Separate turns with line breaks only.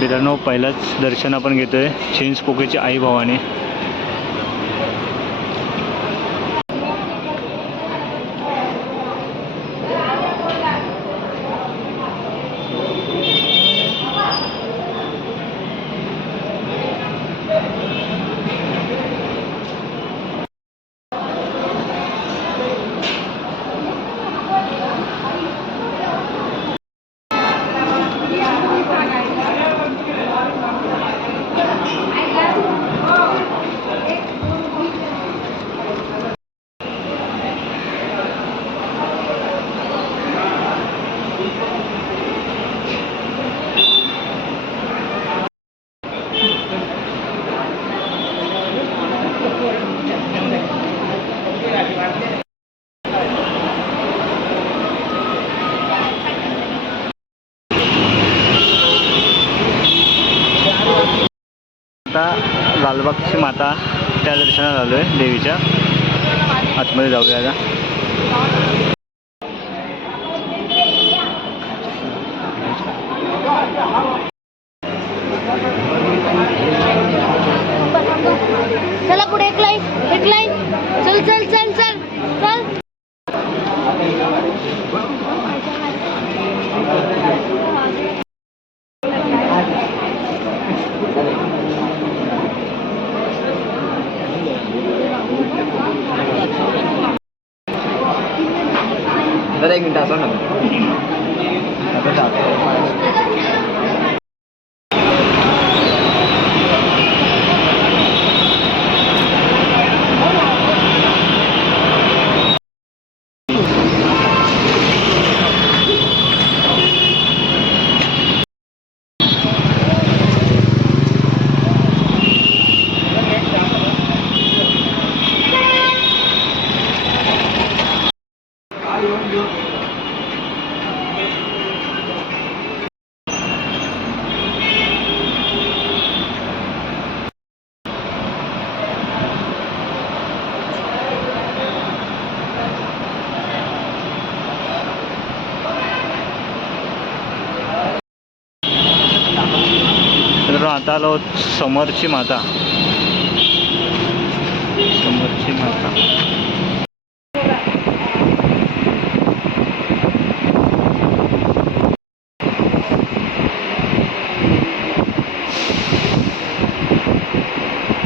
मित्रांनो पहिलंच दर्शन आपण घेतोय चिंचपोकेची आई भवानी. आता लालबागची माता त्या दर्शनाला आलो आहे देवीच्या. आतमध्ये जाऊया आता.
Ada yang minta sana? Ada
tak? आता आलो समोरची माता. समोरची माता.